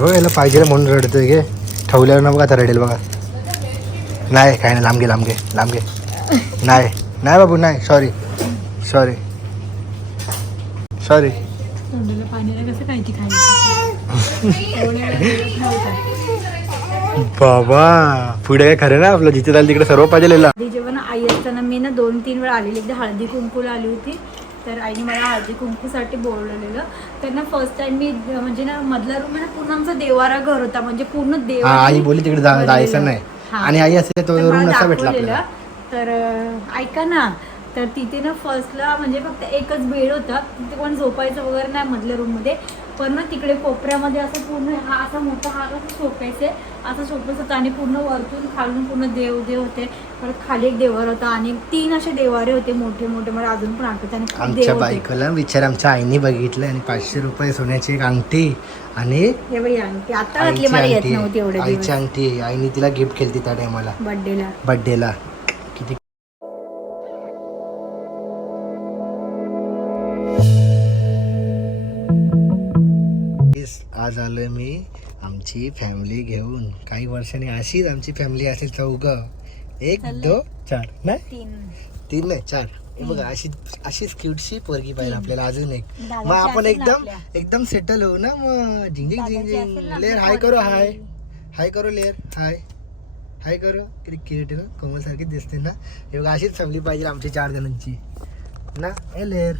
बघ याला पाहिजे म्हणून रडतोय गे. ठेवल्यावर ना बघा आता रडेल बघा. नाही काय नाही लांब गे लांब गे लांब गे नाही नाही बाबू नाही सॉरी सॉरी सॉरी. बाबा पुढे काय खरं ना आपलं. जिथे जाईल तिकडे सर्व पाहिजे जेव्हा ना आई असताना मी ना दोन तीन वेळा आलेली. एकदा हळदी कुंकूला आली होती. तर आईने मला हळदी कुंकूसाठी बोलवलेलं. तर ना फर्स्ट टाइम मी म्हणजे ना मधला रूम ना पूर्ण आमचा देवारा घर होता. म्हणजे पूर्ण देव आई बोलली तिकडे जायचं नाही. आणि आई असेल तो रूम नसा भेटला तर ऐका ना. तर तिथे ना फर्स्टला म्हणजे फक्त एकच बेड होता. तिथे कोण झोपायचं वगैरे नाही मधल्या रूममध्ये पण ना तिकडे कोपऱ्यामध्ये असं पूर्ण हा असा मोठा हा असं शोकायचे असं शोकेस होता आणि पूर्ण वरतून खालून पूर्ण देव देव होते. परत खाली एक देवार होता आणि तीन असे देवारे होते मोठे मोठे. मला अजून पण आठवत आणि आमच्या बायकोला विचार आमच्या आईने बघितलं आणि पाचशे रुपये सोन्याची एक अंगठी आणि हे बाई अंगठी. आता घातली मला येत नव्हती एवढे आईची अंगठी आईने तिला गिफ्ट केली त्या टायमाला बर्थडेला बर्थडेला आज आलोय मी आमची फॅमिली घेऊन. काही वर्षांनी अशीच आमची फॅमिली असेल चौघ एक? दोन चार नाही? तीन. तीन नाही चार. बघा अशी अशीच क्यूटशी पोरगी पाहिजे आपल्याला अजून एक. मग आपण एकदम? एकदम सेटल होऊ ना मग. झिंग झिंग लेअर हाय करो हाय. हाय करो लेअर. हाय हाय करो. किती क्युट ना. कोमल सारखी दिसते ना. हे बघा अशीच फॅमिली पाहिजे आमची चार जणांची. ना? ए लेअर.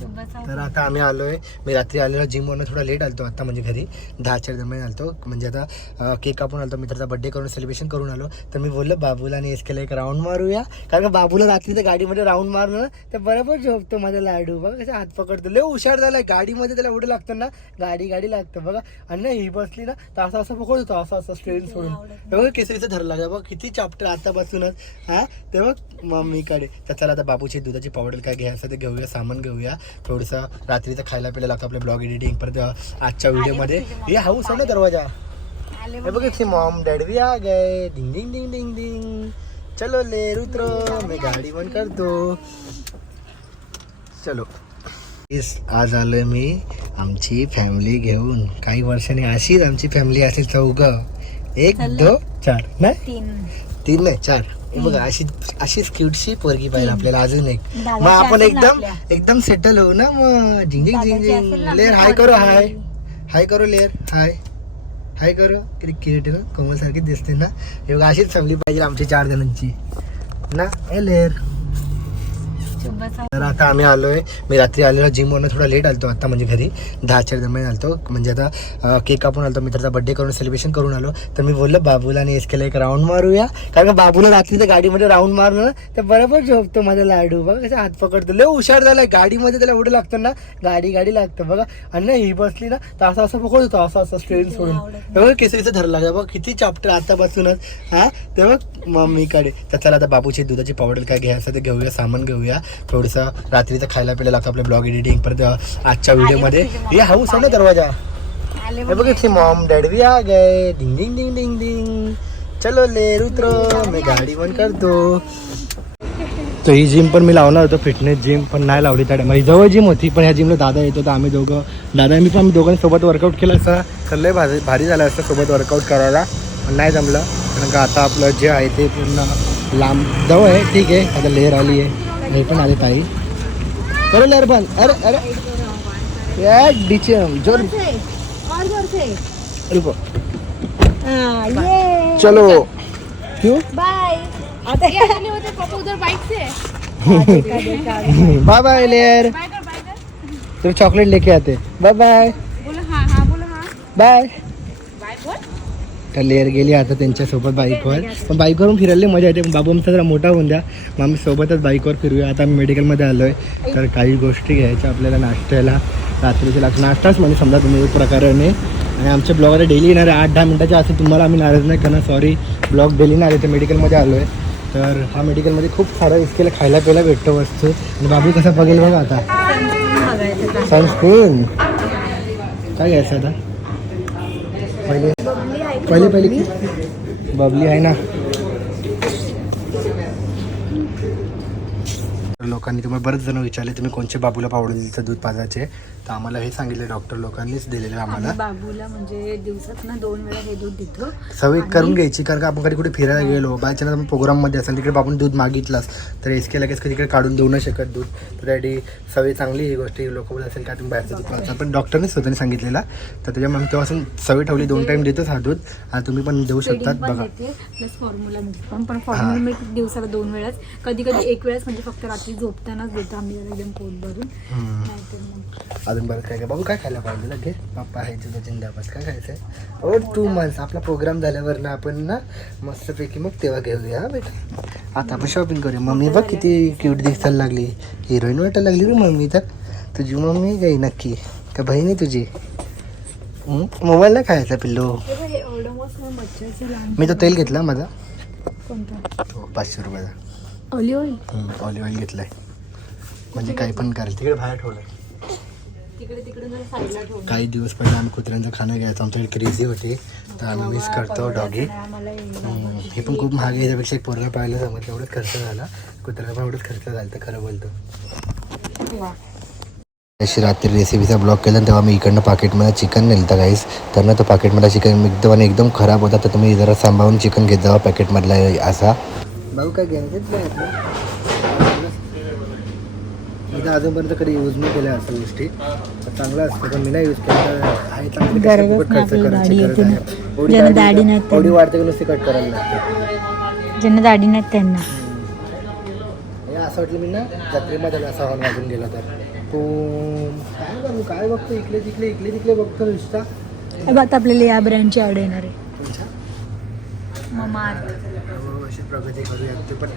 तर आता आम्ही आलोय. मी रात्री आलेलो जिमवरनं थोडा लेट आलतो आता म्हणजे घरी. दहाच्या दरम्यान आलतो. म्हणजे आता केक कापून आलतो मित्राचा बर्थडे करून सेलिब्रेशन करून आलो. तर मी बोललो बाबूला आणि एस केला एक राऊंड मारूया. कारण का बाबूला रात्री तर गाडीमध्ये राऊंड मारलं ना तर बरोबर झोपतो माझा लाडू. बघा कसं हात पकडतो. लय हुशार झालाय. गाडीमध्ये त्याला एवढं लागतं ना गाडी गाडी लागतं. बघा आणि ना ही बसली ना तर असं असं पकडतो असं असं स्ट्रेन सोडून. बघा केसरीचं धरला लागलं. बघ किती चॅप्टर आतापासूनच. हा? ते बघ मम्मीकडे. तर चला आता बाबूची दुधाची पावडर काय घ्यायचं ते घेऊया सामान घेऊया. थोडंसं रात्रीचं खायला प्यायला लागतं आपलं ब्लॉग एडिटिंग परत आजच्या व्हिडिओमध्ये हे हाऊस आहे ना दरवाजा? हे बघ इथे मॉम डॅड भी आ गए. डिंग डिंग डिंग डिंग डिंग चलो ले रुद्रो मैं गाडी बंद करतो चलो. इस आज आलोय मी आमची फॅमिली घेऊन. काही वर्षांनी अशीच आमची फॅमिली असेल चौघ एक? दोन चार. नाही? तीन. तीन नाही चार. हे बघा अशी अशीच क्यूटशी पोरगी पाहिजे आपल्याला अजून एक. मग आपण एकदम? एकदम सेटल होऊ ना मग. झिंग झिंग झिंग. दादाची असेल झिंग ना लेअर हाय करो. हाय हाय करो लेअर हाय हाय करो. आहे ना. कोमल सारखी दिसते ना. हे बघा अशीच फॅमिली पाहिजे आमची चार जणांची. ना? ए लेअर तर आता आम्ही आलोय. मी रात्री आलेलो जिमवरनं थोडा लेट आलतो आता म्हणजे घरी. दहाच्या दरम्यान आलतो. म्हणजे आता केक कापून आलतो. मित्राचा बर्थडे करून सेलिब्रेशन करून आलो. तर मी बोललो बाबूला आणि एस केला एक राऊंड मारूया. कारण का बाबूला रात्री तर गाडीमध्ये राऊंड मारलं ना तर बरोबर झोपतो माझा लाडू. बघा कसं हात पकडतो. लय हुशार झालाय. गाडीमध्ये त्याला एवढं लागतं ना. गाडी गाडी लागतं. बघा. आणि ना ही बसली ना तर असं असं पकडतो असं असं स्ट्रेन सोडून. हे बघा केसरीचं धरला बघ किती चॅप्टर आतापासूनच. हा? ते बघ मम्मीकडे. तर चला आता बाबूची दुधाची पावडर काय घ्यायचं ते घेऊया सामान घेऊया. थोडंसं रात्रीचं खायला प्यायला लागतं आपलं ब्लॉग एडिटिंग परत आजच्या व्हिडिओमध्ये हे हाऊस आहे ना दरवाजा? हे बघ इथे मॉम डॅड भी आ गए. डिंग डिंग डिंग डिंग डिंग चलो ले रुद्रो मी गाडी बंद करतो तर ही जिम पण मी लावणार होतो फिटनेस जिम पण नाही लावली त्या माझी जवळ जिम होती पण ह्या जिमला दादा येतो तर आम्ही दोघं. दादा मी पण आम्ही दोघांनी सोबत वर्कआउट केलं असं. लय भारी भारी झालं असतं सोबत वर्कआउट करायला. पण नाही जमलं. कारण का आता आपलं जे आहे ते पूर्ण लांब. जवळ आहे ठीक आहे. आता लेअर आली आहे. हे पण आले ताई करो लेअर पण अरे अरे। या डिचम ज़ोर और ज़ोर से? रुको। हाँ, ये। चलो। क्यों? बाय। आता नहीं होते पापा उधर बाइक से। देखा बाय बाय लेयर तो चॉकलेट लेके आते। बाय बाय बोलो हाँ हाँ बोलो हाँ। बाय। बाय बोल। तर लेअर गेली आता त्यांच्यासोबत बाईकवर. पण बाईकवरून फिरायला मजा येते. पण बाबू आमचा जरा मोठा होऊन द्या. मग आम्ही सोबतच बाईकवर फिरूया. आता आम्ही मेडिकलमध्ये आलो आहे तर काही गोष्टी घ्यायच्या आपल्याला नाश्त्याला. रात्रीचे लागतो नाश्ताच म्हणजे समजा तुम्ही एक प्रकाराने. आणि आमच्या ब्लॉगला डेली येणारे आठ दहा मिनिटाचे असं तुम्हाला आम्ही नाराज नाही करणार. सॉरी ब्लॉग डेली नाही आले तर मेडिकलमध्ये आलो आहे तर हा मेडिकलमध्ये खूप सारं इसकेला खायला प्यायला भेटतो वस्तू. आणि बाबू कसा बघेल बघा आता. सनस्क्रीन. काय घ्यायचं आता? पहिले पहिले पहिले की बबली आहे ना. लोकांनी तुम्हाला बरेच जण विचारले तुम्ही कोणचे बाबूला पावडरचं दूध पाजायचे तर आम्हाला हे सांगितले डॉक्टर लोकांनीच दिलेले आम्हाला. आम्ही बाबूला म्हणजे दिवसात ना दोन वेळा हे दूध देतो. सवय करून घ्यायची कारण का आपण कधी कुठे फिरायला गेलो बाय चान्स आपण प्रोग्राममध्ये असेल तिकडे आपण दूध मागितलास तर एस के लगेच तिकडे काढून देऊ नाही शकत दूध. तर त्यासाठी सवय चांगली ही गोष्ट लोक बोलत असेल का तुम्ही बाहेरचं दूध पाजता पण डॉक्टरने स्वतःने सांगितलेला. तर त्याच्यामुळे तेव्हापासून सवय ठेवली दोन टाईम देतोच हा दूध. आणि तुम्ही पण देऊ शकतात बघा. प्लस फॉर्म्युला पण पण फॉर्म्युला दिवसाला दोन वेळाच कधी कधी एक वेळेस म्हणजे फक्त रात्री झोपतानाच देतो आम्ही एकदम पोट भरून. हम्म. नाहीतर मग. अजून बरं काय काय? बाबू काय खायला पाहिजे घे पप्पा आहे तुझं जिंदाबाद. काय खायचं आहे ओ टू मंथ्स आपला प्रोग्राम झाल्यावर ना आपण ना मस्तपैकी मग तेव्हा घेऊया हा बेटा. आता आपण शॉपिंग करूया. मम्मी बघ किती क्यूट दिसायला लागली. हिरोईन वाटायला लागली रे मम्मी तर. तुझी मम्मी काही नक्की? का बहीण आहे तुझी? मोबाईल नाही खायचा पिल्लो. हे बघ, हे ओडोमॉस ना मच्छरचं लहान मी तो तेल घेतला माझा. कोणतं? तो पाचशे रुपयाचा. Olive oil? ऑलिव्ह ऑइल घेतलाय. म्हणजे काही पण करायला. तिकडे बाहेर ठेवलं तिकडे तिकडे जरा साईडला ठेवून. काही दिवस पहिले आम्ही कुत्र्यांचं खाणं घ्यायचो. आमच्याकडे क्रेझी होती. तर आम्ही मिस करतो डॉगी हे पण खूप महाग आहे. याच्यापेक्षा एक पोरगा पाहायला जमत एवढंच खर्च झाला. कुत्र्याला पण एवढंच खर्च झाला. तर खरं बोलतो. अशी रात्री रेसिपीचा ब्लॉग केला. तेव्हा मी इकडनं पाकिटमध्ये चिकन नेलं गाईस तर ना तो पाकिटमधला चिकन एकदम आणि एकदम खराब होता. तर तुम्ही जरा सांभाळून चिकन घेत जावा पॅकेटमधला असा. भाऊ काय मी तर अजूनपर्यंत कधी यूज नाही केल्या असं गोष्टी. तर चांगलं असतं पण मी नाही यूज केलं आहे चांगलं. नाही खर्च करायची दाढी नाही. एवढी वाढते नुसती कट करायला लागते. ज्यांना दाढी नाहीत त्यांना. हे असं वाटलं मी ना जत्रेमध्ये असा हॉर्न वाजून गेला तर तो काय करू काय बघतो इकडे तिकडे इकडे तिकडे बघतो नुसता. आता आपल्याला या ब्रँडची आवड येणार आहे. प्रगती ते पण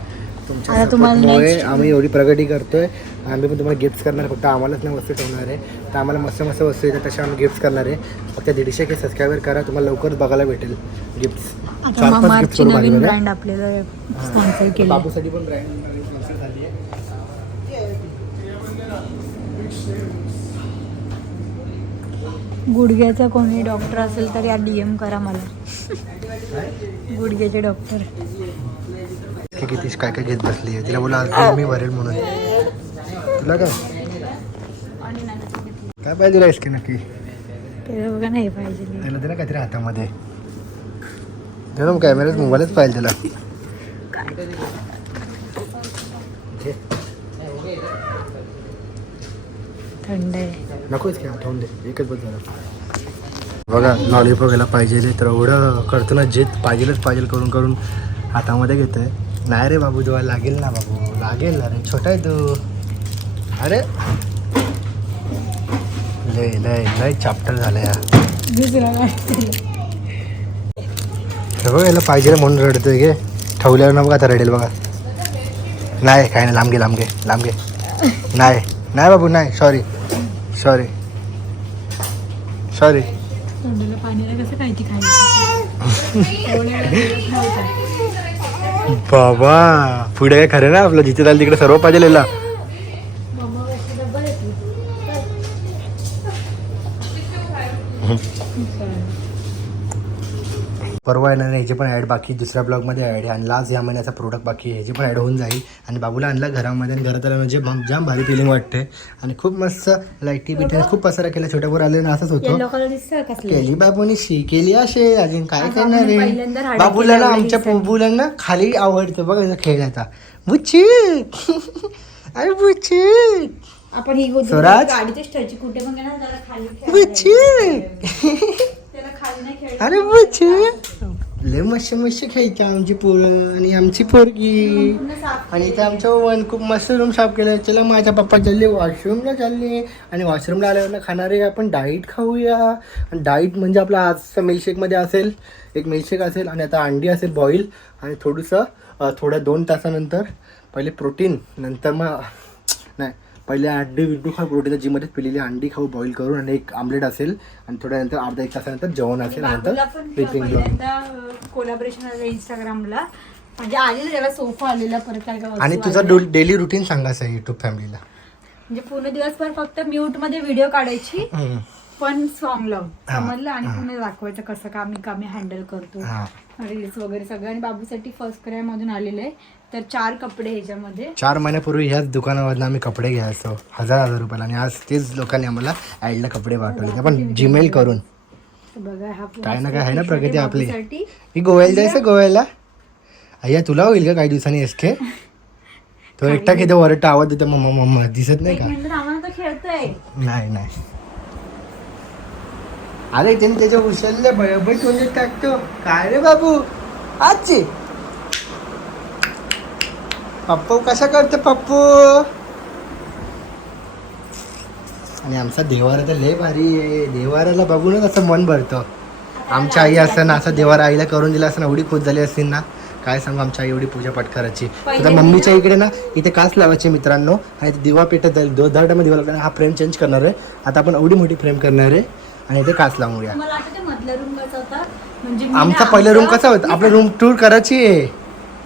तुमच्या सपोर्टमुळे आम्ही एवढी प्रगती करतोय. आम्ही पण तुम्हाला गिफ्ट करणार. फक्त आम्हालाच नाही वस्तू ठेवणार आहे. तर आम्हाला मस्त मस्त वस्तू येतात तशा आम्ही गिफ्ट करणार आहे. फक्त दीडशे के सबस्क्रायबर करा तुम्हाला लवकरच बघायला भेटेल गिफ्ट ब्रँड आपल्याला स्पॉन्सर केली. बाबूसाठी पण ब्रँड स्पॉन्सर झाली आहे. गुडघ्याचा कोणी डॉक्टर असेल तर या डी एम करा मला. गुडघ्याचे डॉक्टर. की किती काय काय घेत बसली आहे. तिला बोला आज मी भरेल म्हणून. तुला काय? नाही काय पाहिजे तुला की नक्की? बघा नाही पाहिजे. त्याला दे ना काहीतरी हातामध्ये. दे ना कॅमेऱ्यात मोबाईलच पाहिजे त्याला. थंड आहे. नकोच की आठवून दे. एकच बस झालं. बघा लॉलीपॉप घ्यायला पाहिजे तर एवढं करतो ना जित पाहिजेलच पाहिजे करून करून. हातामध्ये घेतोय. नाही रे बाबू तुला लागेल ना बाबू. लागेल ना रे. छोटा आहे तू. अरे. लय लय लय चॅप्टर झालं या दुसरा हे बघ याला पाहिजे म्हणून रडतोय घे ठेवल्यावर ना बघा आता रडेल बघा. नाही काय नाही. लांब घे लांब घे लांब घे. नाही. नाही बाबू नाही. सॉरी सॉरी सॉरी तोंडाला पाण्याला कसं काय ती खायचं बाबा पुढे काय खरं ना आपलं. जिथे जाईल तिकडे सर्व पाहिजे परवा येणार आहे ह्याची पण ॲड बाकी दुसऱ्या ब्लॉगमध्ये ॲड आहे. आणि लास्ट या महिन्याचा प्रोडक्ट बाकी आहे ह्याची पण ॲड होऊन जाईल. आणि बाबूला आणलं घरामध्ये आणि घरात आलं म्हणजे जाम भारी फिलिंग वाटते. आणि खूप मस्त लाईटी बिटी खूप पसारा केला छोट्या पोर आले ना असंच होतं. केली बाबूनी शी केली असे अजून काय करणार आहे? बाबूला ना आमच्या एवढ्या बुबूला ना खाली आवडतं बघा याचा खेळायचा बुच्ची! अरे बुच्ची! आपण ही स्वराज? गाडीच्या कुठे बुच्ची! अरे बुच्ची लय मस्त मस्त खायची आमची पोरं आणि आमची पोरगी. आणि इथे आमच्या वन खूप मस्त रूम साफ केलं. चला माझ्या पप्पा चालले वॉशरूमला चालले. आणि वॉशरूमला आल्यावर खाणारे आपण डाईट खाऊया. आणि डाईट म्हणजे आपला आजचा मिल्कशेकमध्ये असेल एक मिल्कशेक असेल आणि आता अंडी असेल बॉईल आणि थोडंसं थोड्या दोन तासानंतर पहिले प्रोटीन नंतर मग नाही. पहिले अंडी विड्डू खाऊ प्रोटीन जिममध्ये पिलेली अंडी खाऊ बॉईल करून आणि एक आमलेट असेल आणि थोड्यानंतर अर्धा एक तासानंतर जेवण असेल नंतर कोलॅबरेशन इंस्टाग्रामला म्हणजे आलेलं त्याला सोफा आलेला परत काय आणि तुझा. डेली रुटीन सांगायचं आहे यूट्यूब फॅमिलीला म्हणजे पूर्ण दिवसभर फक्त म्यूटमध्ये व्हिडिओ काढायची पण सॉंग लावून समजलं? आणि. पुन्हा दाखवायचं कसं काम कामी हँडल करतो. रील्स वगैरे सगळं. आणि बाबूसाठी फर्स्ट क्राय मधून आलेलं आहे. तर चार कपडे ह्याच्यामध्ये. चार महिन्यापूर्वी ह्याच दुकानामधनं आम्ही कपडे घ्यायचो हजार हजार रुपयाला. आणि आज तेच लोकांनी आम्हाला ॲडला कपडे पाठवले ते पण जीमेल करून. तर बघा हा काय ना काय आहे ना प्रगती आपली. मी गोव्याला जायचं गोव्याला? अय्या तुला होईल का काही दिवसांनी एस के तो एकटा किती वरटा आवाज देतो मम्मा मम्मा दिसत नाही का? नाही नाही. अरे त्यांनी त्याच्या उचलले म्हणजे टाकतो. काय रे बाबू? आजचे? पप्पू कसा करते पप्पू? आणि आमचा देवारा तर लय भारी आहे. देवाराला बघूनच असं मन भरतं. आमच्या आई असताना असं देवारा आईला करून दिला असताना एवढी खुश झाली असतील ना? काय सांगू आमच्या आई एवढी पूजा पाठ करायची. आता मम्मीच्या इकडे ना इथे काच लावायचे मित्रांनो. आणि दिवा पेटत जाईल. दो दर टाइम दिवा हा फ्रेम चेंज करणार आहे. आता आपण एवढी मोठी फ्रेम करणार आहे. आणि इथे काच लावूया म्हणजे ना आमचा पहिला रूम कसा होता? आपला रूम टूर करायची आहे.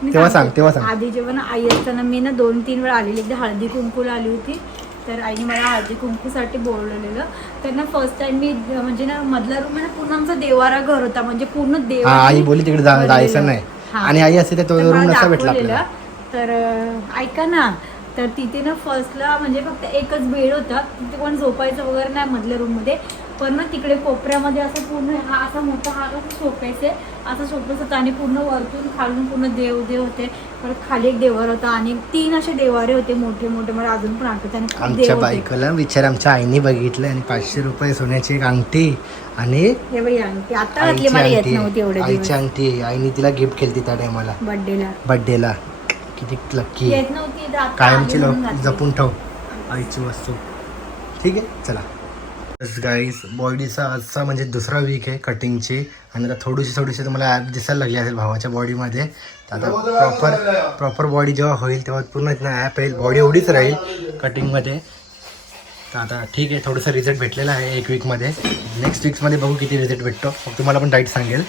मी तेव्हा सांग, सांगते. तेव्हा सांग. आधी जेव्हा ना आई असताना मी ना दोन तीन वेळा आलेली. एकदा हळदी कुंकूला आली होती. तर आईने मला हळदी कुंकूसाठी बोलवलेलं. तर ना फर्स्ट टाइम मी म्हणजे ना मधला रूम ना पूर्ण आमचा देवारा घर होता. म्हणजे पूर्ण देव हा आई बोलली तिकडे जा- जायचं नाही. आणि आई असते तर तो तर रूम मला नसा भेटला दाखवलेलं. आपल्याला. तर अं, ऐका ना. तर तिथे ना फर्स्टला म्हणजे फक्त एकच बेड होता. तिथे कोण झोपायचं वगैरे नाही मधल्या रूममध्ये पण ना तिकडे कोपऱ्यामध्ये असं पूर्ण हा असा मोठा हा कसं शोकेस आहे. असं शोकेस होता आणि पूर्ण वरतून खालून पूर्ण देव देव होते. परत खाली एक देवार होता आणि तीन असे देवारे होते मोठे मोठे. मला अजून पण आठवत आणि आमच्या होते. बायकोला विचार आमच्या आईने बघितलं आणि पाचशे रुपये सोन्याची एक अंगठी आणि हे अंगठी आता घातली मला येत अंगठी नव्हती एवढे आईची दिवस. अंगठी आईने तिला गिफ्ट केली त्या टायमाला बर्थडेला बर्थडेला किती लक्की येत नव्हती तर आता कायमची आली म्हणून लोक घातली. जपून ठेव. आईची वस्तू. ठीक आहे चला. गाईस बॉडीचा आजचा म्हणजे दुसरा वीक आहे कटिंगची आणि आता थोडीशी थोडीशी तुम्हाला ॲप दिसायला लागली असेल भावाच्या बॉडीमध्ये तर आता प्रॉपर प्रॉपर बॉडी जेव्हा होईल तेव्हा पूर्ण ॲप येईल. बॉडी एवढीच राहील कटिंगमध्ये तर आता ठीक आहे थोडंसं रिझल्ट भेटलेला आहे एक वीकमध्ये नेक्स्ट वीक्समध्ये बघू किती रिझल्ट भेटतो. मग तुम्हाला पण डाईट सांगेल.